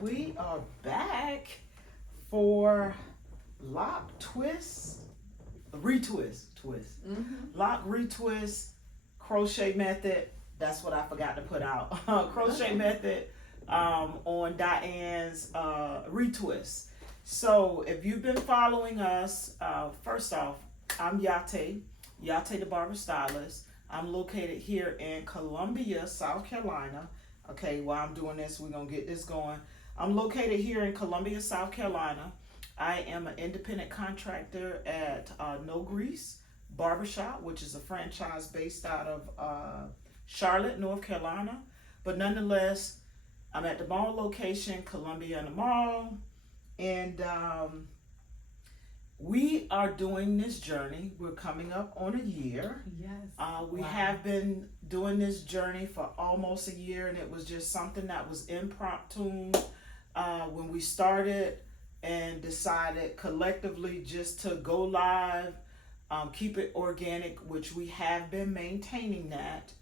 we are back for lock twist, lock retwist, crochet method. That's what I forgot to put out. Crochet method on Diane's retwist. So if you've been following us, first off, I'm Yate the Barber Stylist. I'm located here in Columbia, South Carolina. Okay, while I'm doing this, we're going to get this going. I'm located here in Columbia, South Carolina. I am an independent contractor at No Grease Barbershop, which is a franchise based out of Charlotte, North Carolina. But nonetheless, I'm at the mall location, Columbia and the Mall. And we are doing this journey. We're coming up on a year. Yes. We have been doing this journey for almost a year, and it was just something that was impromptu when we started and decided collectively just to go live, keep it organic, which we have been maintaining that.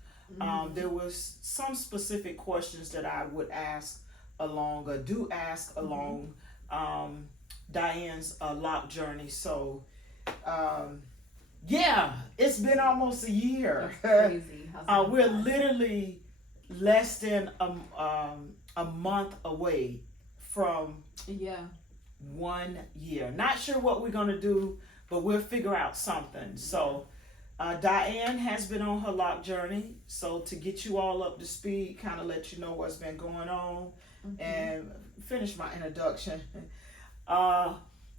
There was some specific questions that I would ask along, or do ask along Diane's lock journey. So yeah, it's been almost a year. That's crazy. We're literally less than a month away from 1 year. Not sure what we're gonna do, but we'll figure out something. So Diane has been on her lock journey. So to get you all up to speed, kind of let you know what's been going on, and finish my introduction.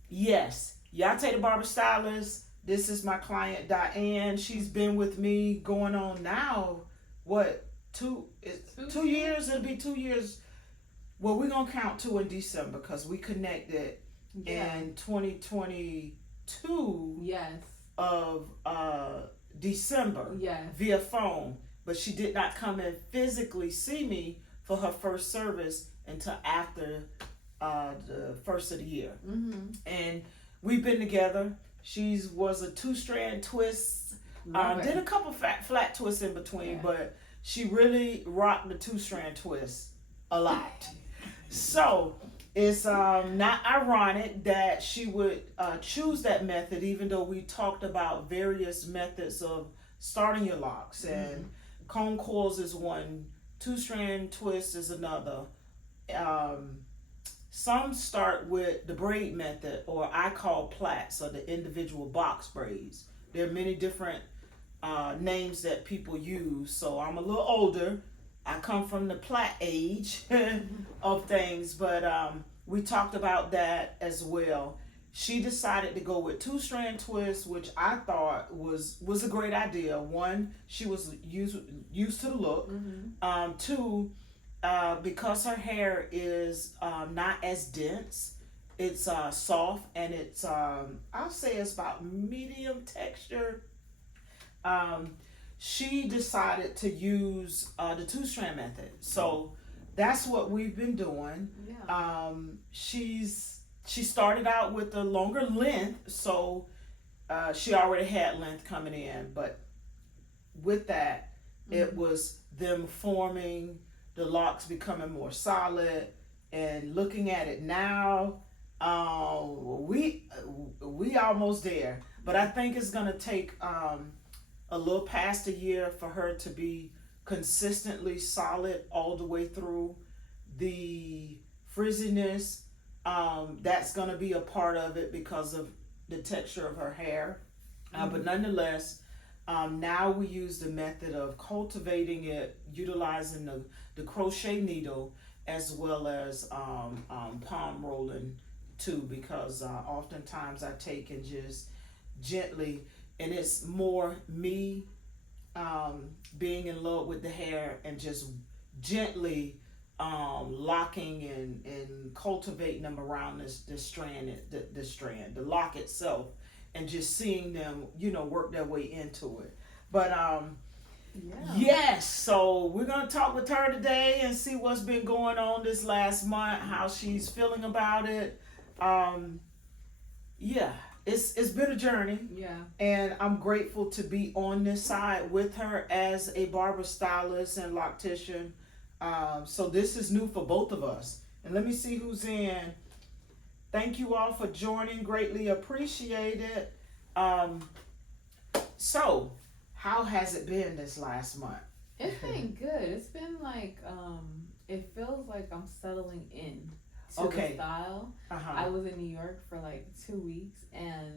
Yes, Yate the Barber Stylist. This is my client Diane. She's been with me going on now, what, two years? It'll be 2 years. Well, we're gonna count 2 in December because we connected in 2022 of December via phone. But she did not come and physically see me for her first service until after the first of the year. And we've been together. She was a 2-strand twist. Did a couple flat twists in between, but she really rocked the 2-strand twist a lot. So it's not ironic that she would choose that method, even though we talked about various methods of starting your locks. And comb coils is one, 2-strand twist is another. Some start with the braid method, or I call plaits, or the individual box braids. There are many different names that people use. So I'm a little older. I come from the plait age of things, but we talked about that as well. She decided to go with 2-strand twists, which I thought was a great idea. One, she was used to the look. 2, because her hair is not as dense, it's soft, and it's I'll say it's about medium texture. She decided to use the 2-strand method, so that's what we've been doing. She started out with a longer length, so she already had length coming in, but with that, it was them forming, the locks becoming more solid, and looking at it now, we almost there. But I think it's gonna take a little past a year for her to be consistently solid all the way through. The frizziness, that's gonna be a part of it because of the texture of her hair. But nonetheless, now we use the method of cultivating it, utilizing the crochet needle, as well as palm rolling too, because oftentimes I take and just gently, and it's more me being in love with the hair and just gently locking and cultivating them around the strand, the lock itself, and just seeing them, work their way into it. But yes, so we're gonna talk with her today and see what's been going on this last month, how she's feeling about it. It's been a journey. And I'm grateful to be on this side with her as a barber stylist and loctician. So this is new for both of us. And let me see who's in. Thank you all for joining. Greatly appreciated. So, how has it been this last month? It's been good. It's been like, it feels like I'm settling in to the style. I was in New York for like 2 weeks, and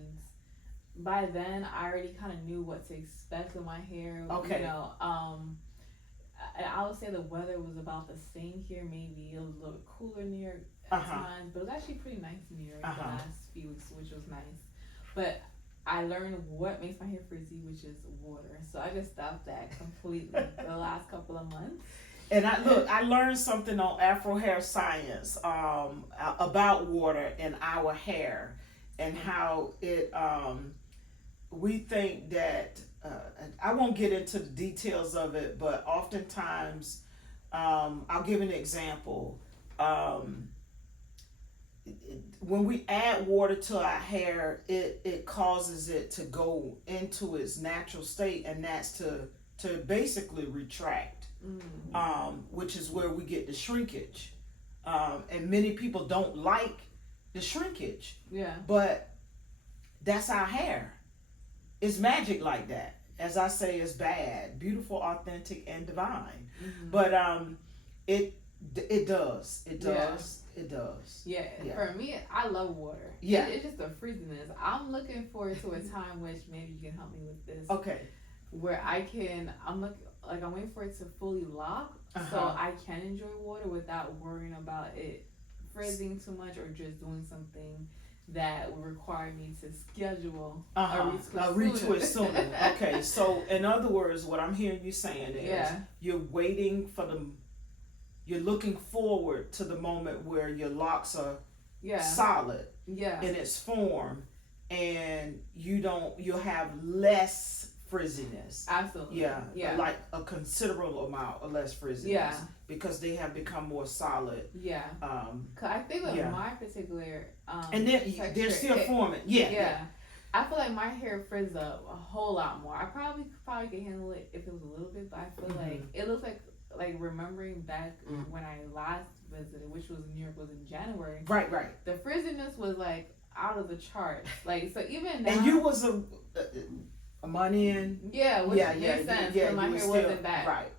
by then I already kind of knew what to expect with my hair. Okay. You know, I would say the weather was about the same here. Maybe it was a little cooler in New York at times, but it was actually pretty nice in New York the last few weeks, which was nice. But I learned what makes my hair frizzy, which is water. So I just stopped that completely the last couple of months. And I learned something on Afro Hair Science about water in our hair and how it. We think that I won't get into the details of it, but oftentimes, I'll give an example. When we add water to our hair, it causes it to go into its natural state, and that's to basically retract, which is where we get the shrinkage. And many people don't like the shrinkage. Yeah. But that's our hair. It's magic like that. As I say, it's bad, beautiful, authentic, and divine. But it does. Yeah. For me, I love water. Yeah. It's just the frizziness. I'm looking forward to a time which maybe you can help me with this. Okay. Where I'm waiting for it to fully lock, so I can enjoy water without worrying about it frizzing too much or just doing something that would require me to schedule a retwist sooner. Okay, so in other words, what I'm hearing you saying is you're waiting for you're looking forward to the moment where your locks are solid in its form, and you'll have less frizziness. Absolutely. Yeah. Like a considerable amount of less frizziness. Yeah. Because they have become more solid. Yeah. Cause I think with my particular and they're still forming. Yeah. I feel like my hair frizzes up a whole lot more. I probably could handle it if it was a little bit, but I feel like it looks like remembering back when I last visited, which was in New York, was in January. Right. The frizziness was like out of the charts. Like, so even now. And you was a money in. Yeah, which makes sense. Yeah, my hair wasn't that right.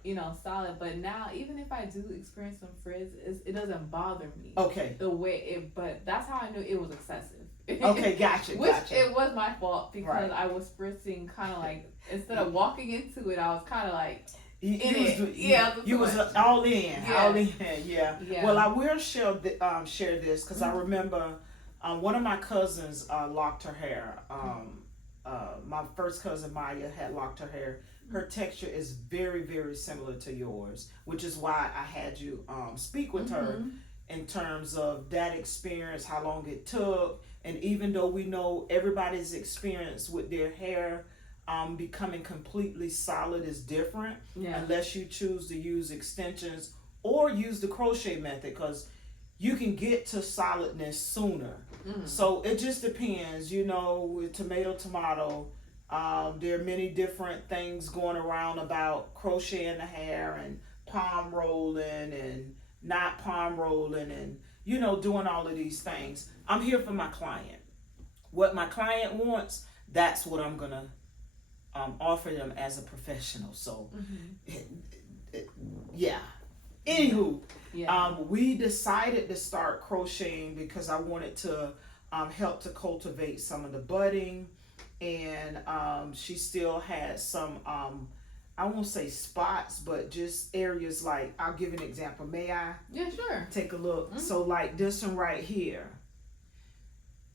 Solid. But now, even if I do experience some frizz, it doesn't bother me. Okay. The way but that's how I knew it was excessive. Okay, gotcha. Which it was my fault because I was spritzing kind of like, instead of walking into it, I was kind of like you was all in. Yeah. Well, I will share this because I remember one of my cousins locked her hair. My first cousin Maya had locked her hair. Her texture is very, very similar to yours, which is why I had you speak with her in terms of that experience, how long it took, and even though we know everybody's experience with their hair becoming completely solid is different, unless you choose to use extensions or use the crochet method, because you can get to solidness sooner. So it just depends, with tomato. There are many different things going around about crocheting the hair and palm rolling and not palm rolling and, doing all of these things. I'm here for my client. What my client wants, that's what I'm going to offer them as a professional. So, Anywho, we decided to start crocheting because I wanted to help to cultivate some of the budding, and she still had some I won't say spots, but just areas like, I'll give an example. May I? Yeah, sure. Take a look. So like this one right here,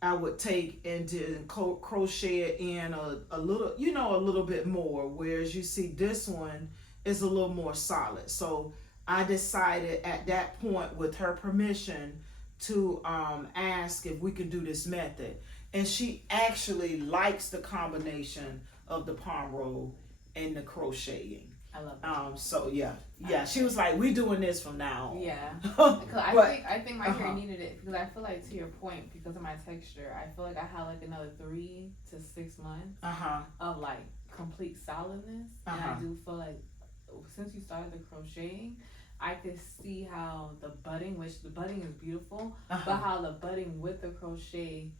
I would take and crochet it in a little, a little bit more, whereas you see this one is a little more solid. So I decided at that point, with her permission, to ask if we could do this method. And she actually likes the combination of the palm roll and the crocheting. I love that. So she was like, "We doing this from now on." Yeah. I think my hair needed it, because I feel like, to your point, because of my texture, I feel like I had like another 3 to 6 months of like complete solidness, and I do feel like since you started the crocheting, I could see how the budding, which the budding is beautiful, Uh-huh. but how the budding with the crochet,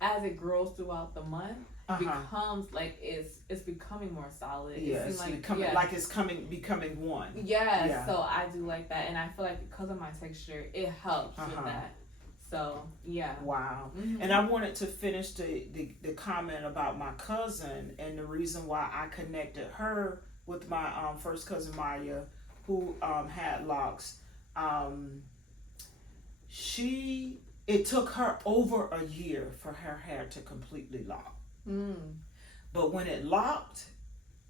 as it grows throughout the month, becomes like it's becoming more solid. Yeah, it it's like, becoming like it's becoming one. Yeah, so I do like that, and I feel like because of my texture, it helps with that. So yeah. Wow. And I wanted to finish the comment about my cousin, and the reason why I connected her with my first cousin Maya, who had locks. It took her over a year for her hair to completely lock. But when it locked,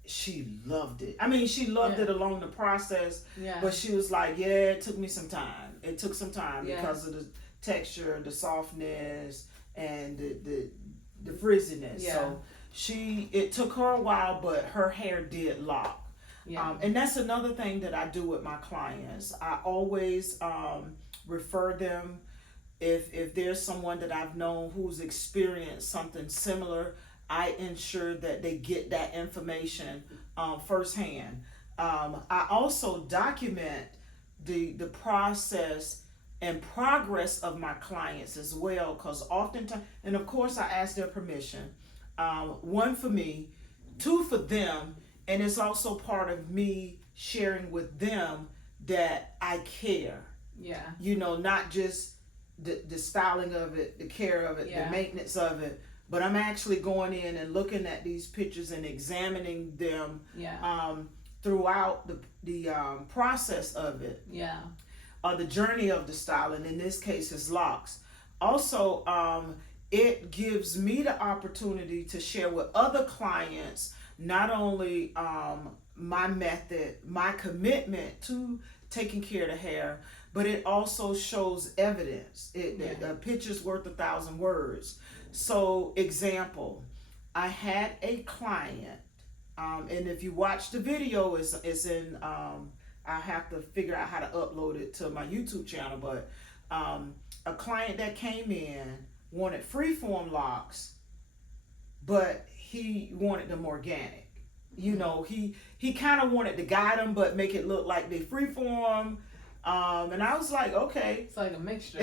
she loved it. I mean, she loved it along the process, but she was like, yeah, it took me some time. It took some time because of the texture, the softness, and the frizziness. So it took her a while, but her hair did lock. And that's another thing that I do with my clients. I always refer them, if there's someone that I've known who's experienced something similar, I ensure that they get that information firsthand. I also document the process and progress of my clients as well, because oftentimes, and of course I ask their permission, one for me, two for them, and it's also part of me sharing with them that I care. You know, not just the styling of it, the care of it, the maintenance of it, but I'm actually going in and looking at these pictures and examining them throughout the process of it. The journey of the styling, in this case is locks. Also, it gives me the opportunity to share with other clients not only my method, my commitment to taking care of the hair, but it also shows evidence. A picture's worth 1,000 words. So, example, I had a client, and if you watch the video, it's in, I have to figure out how to upload it to my YouTube channel, but a client that came in wanted freeform locks, but he wanted them organic. You know, he kind of wanted to guide them, but make it look like they freeform. And I was like, okay. It's like a mixture.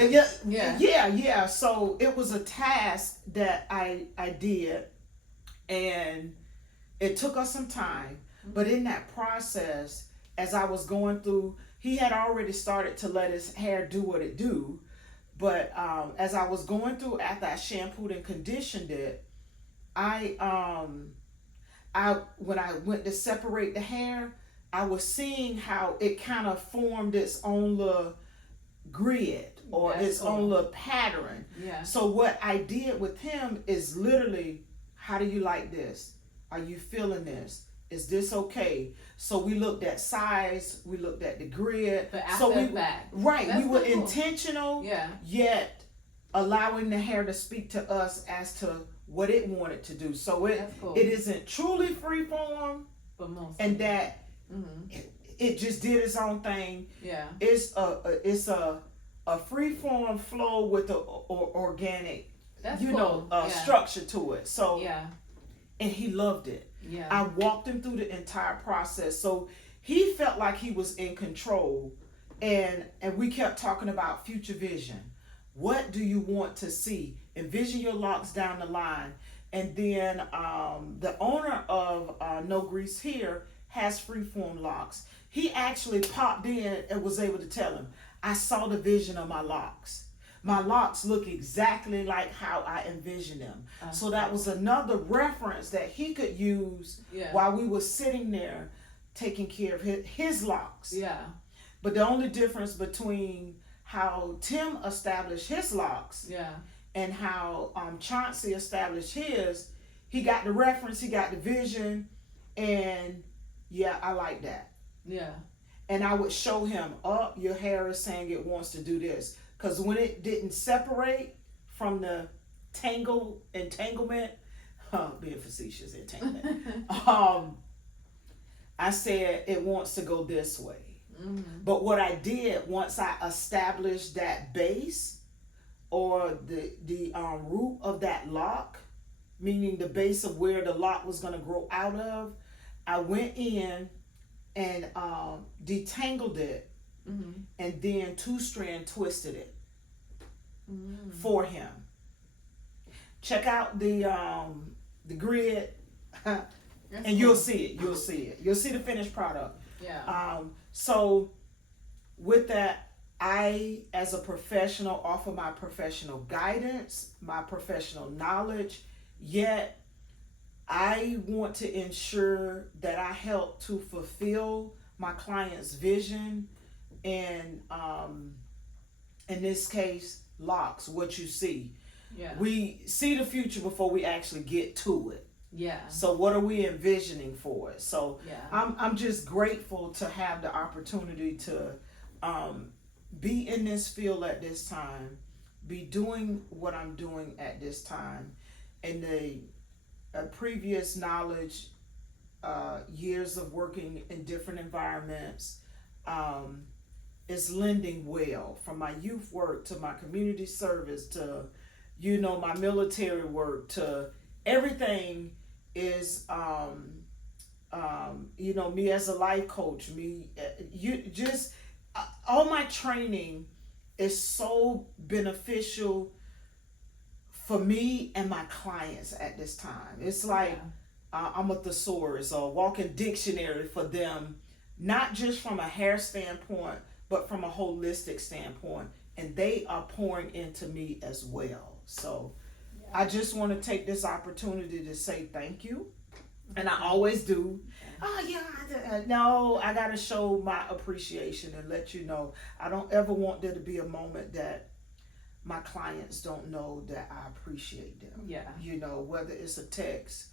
Yeah. So it was a task that I did, and it took us some time. But in that process, as I was going through, he had already started to let his hair do what it do. But as I was going through, after I shampooed and conditioned it, when I went to separate the hair, I was seeing how it kind of formed its own little grid or its own little pattern. So what I did with him is literally, how do you like this? Are you feeling this? Is this okay? So we looked at size, we looked at the grid. But after we were intentional, yet allowing the hair to speak to us as to what it wanted to do. So it isn't truly freeform, but most, and that it just did its own thing. It's a freeform flow with the organic, structure to it. So and he loved it. I walked him through the entire process, so he felt like he was in control, and we kept talking about future vision. What do you want to see? Envision your locks down the line. And then the owner of No Grease Here has freeform locks. He actually popped in and was able to tell him, I saw the vision of my locks. My locks look exactly like how I envisioned them. So that was another reference that he could use while we were sitting there taking care of his locks. But the only difference between how Tim established his locks and how Chauncey established his, he got the reference, he got the vision, and I like that. And I would show him, your hair is saying it wants to do this. Because when it didn't separate from the entanglement, being facetious, entanglement, I said it wants to go this way. But what I did, once I established that base or the root of that lock, meaning the base of where the lock was going to grow out of, I went in and detangled it and then 2-strand twisted it for him. Check out the grid, and you'll see it. You'll see it. You'll see the finished product. Yeah. So with that, I, as a professional, offer my professional guidance, my professional knowledge, yet I want to ensure that I help to fulfill my client's vision, and in this case, locks, what you see. Yeah. We see the future before we actually get to it. Yeah. So what are we envisioning for it? So yeah. I'm just grateful to have the opportunity to be in this field at this time, be doing what I'm doing at this time, and the previous knowledge, years of working in different environments, is lending well, from my youth work to my community service to, my military work, to everything is, me as a life coach, all my training is so beneficial for me and my clients at this time. It's like I'm a thesaurus, a walking dictionary for them, not just from a hair standpoint, but from a holistic standpoint. And they are pouring into me as well. So I just want to take this opportunity to say thank you. And I always do. I got to show my appreciation and let you know. I don't ever want there to be a moment that my clients don't know that I appreciate them. Yeah. Whether it's a text,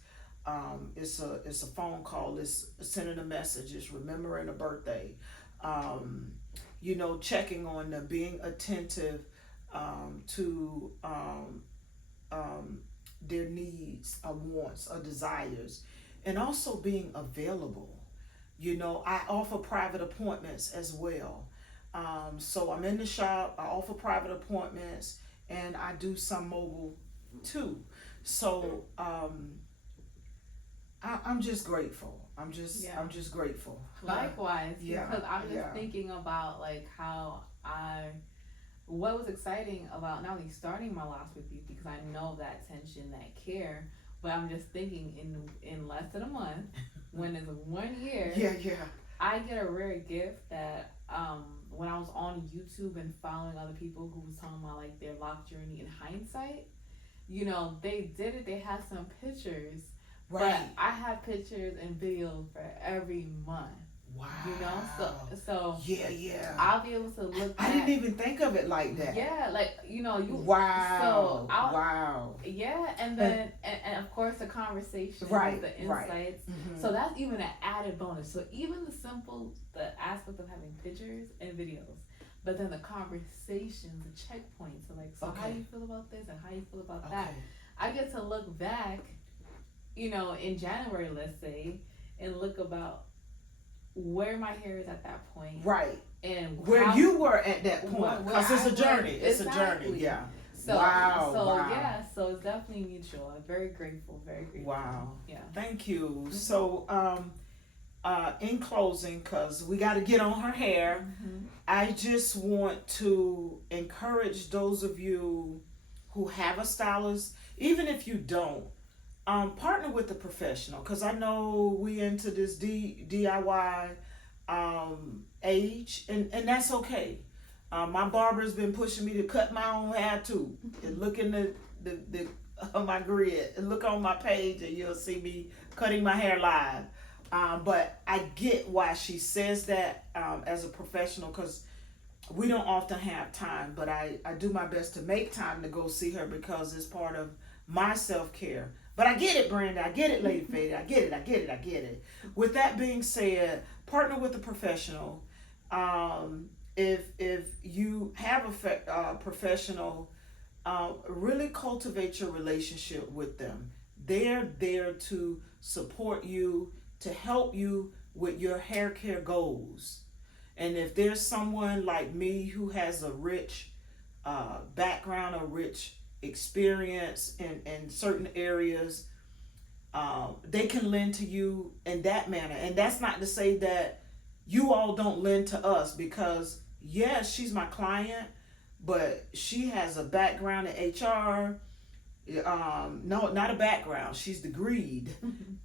it's a phone call, it's sending a message, it's remembering a birthday, checking on them, being attentive to their needs, or wants, or desires, and also being available. I offer private appointments as well. So I'm in the shop, I offer private appointments, and I do some mobile too. So I'm just grateful. I'm just grateful. Likewise, because I'm just thinking about like what was exciting about not only starting my locks with you, because I know that attention, that care, but I'm just thinking in less than a month, when it's 1 year, I get a rare gift that when I was on YouTube and following other people who was talking about like their lock journey in hindsight, they did it. They had some pictures, but I have pictures and videos for every month. Wow. So I'll be able to look back. I didn't even think of it like that. Yeah, you. Wow. So wow. Yeah, and then and of course the conversation, the insights. Mm-hmm. So that's even an added bonus. So even the aspect of having pictures and videos, but then the conversations, the checkpoints. So how do you feel about this and how do you feel about that? I get to look back, in January, let's say, and look about where my hair is at that point, and where you were at that point, because it's a journey. It's a journey. Yeah. So so it's definitely mutual. I'm very grateful. Very grateful. Wow. Yeah. Thank you. Mm-hmm. So in closing, because we got to get on her hair, I just want to encourage those of you who have a stylist, even if you don't. Partner with a professional, because I know we into this DIY age, and that's okay. My barber's been pushing me to cut my own hair too. And look in the on my grid, and look on my page, and you'll see me cutting my hair live. But I get why she says that as a professional, because we don't often have time. But I do my best to make time to go see her, because it's part of my self-care. But I get it, Brenda. I get it, Lady Fady. I get it. With that being said, partner with a professional. If you have a professional, really cultivate your relationship with them. They're there to support you, to help you with your hair care goals. And if there's someone like me who has a rich background, a rich experience in certain areas, they can lend to you in that manner. And that's not to say that you all don't lend to us, because yes, she's my client, but she has a background in HR. No, not a background. She's degreed,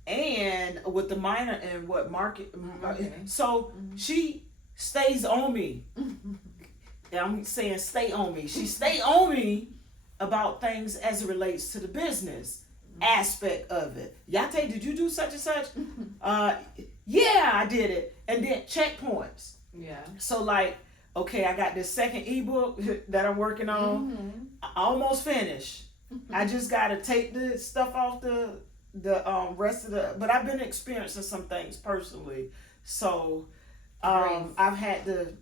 and with the minor in what market. Okay. So she stays on me. I'm saying stay on me. She stay on me about things as it relates to the business aspect of it. Yate, did you do such and such? Yeah, I did it. And then checkpoints. Yeah. So like, okay, I got this second ebook that I'm working on. I almost finished. I just gotta take the stuff off the rest of the. But I've been experiencing some things personally, so I've had to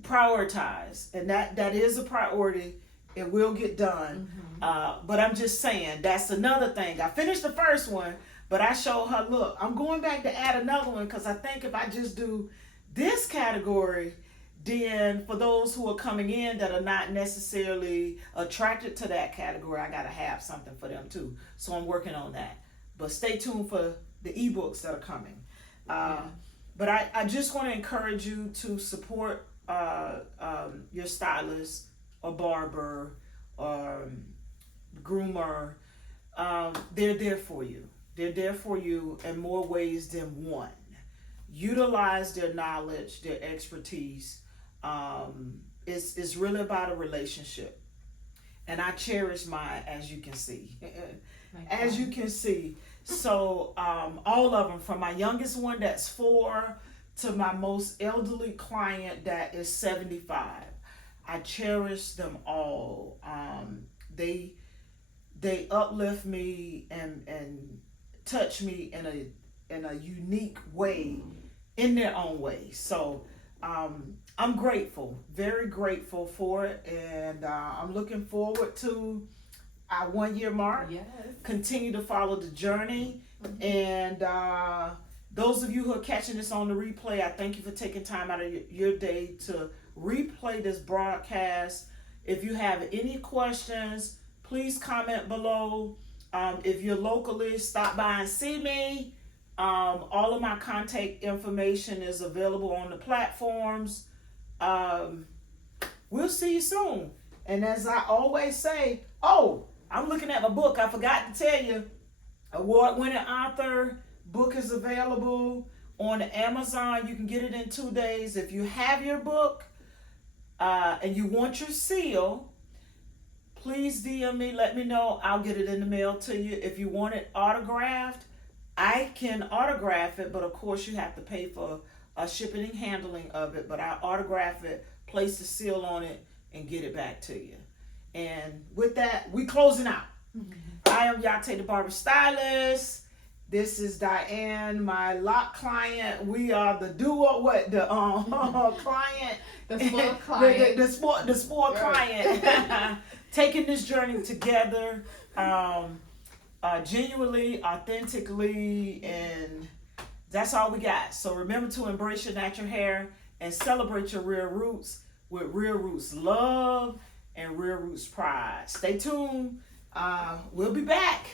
prioritize, and that is a priority. It will get done. But I'm just saying that's another thing. I finished the first one, but I showed her, look, I'm going back to add another one because I think if I just do this category, then for those who are coming in that are not necessarily attracted to that category, I gotta have something for them too. So I'm working on that. But stay tuned for the ebooks that are coming. But I just want to encourage you to support your stylist or barber or groomer. They're there for you. They're there for you in more ways than one. Utilize their knowledge, their expertise. It's really about a relationship, and I cherish mine, as you can see. As you can see. So all of them, from my youngest one that's 4 to my most elderly client that is 75. I cherish them all. They uplift me and touch me in a unique way, in their own way. So I'm grateful, very grateful for it, and I'm looking forward to our 1 year mark. Yes. Continue to follow the journey, and those of you who are catching this on the replay, I thank you for taking time out of your day to replay this broadcast. If you have any questions, please comment below. If you're locally, stop by and see me. All of my contact information is available on the platforms. We'll see you soon. And as I always say, I'm looking at my book. I forgot to tell you, award-winning author book is available on Amazon. You can get it in 2 days. If you have your book and you want your seal, please DM me. Let me know. I'll get it in the mail to you. If you want it autographed, I can autograph it, but of course you have to pay for shipping and handling of it. But I autograph it, place the seal on it, and get it back to you. And with that, we closing out. I am Yate the Barber Stylist. This is Diane, my lock client. We are the duo. What the client? The sport client. The sport client. Taking this journey together, genuinely, authentically, and that's all we got. So remember to embrace your natural hair and celebrate your real roots with Real Roots love and Real Roots pride. Stay tuned. We'll be back.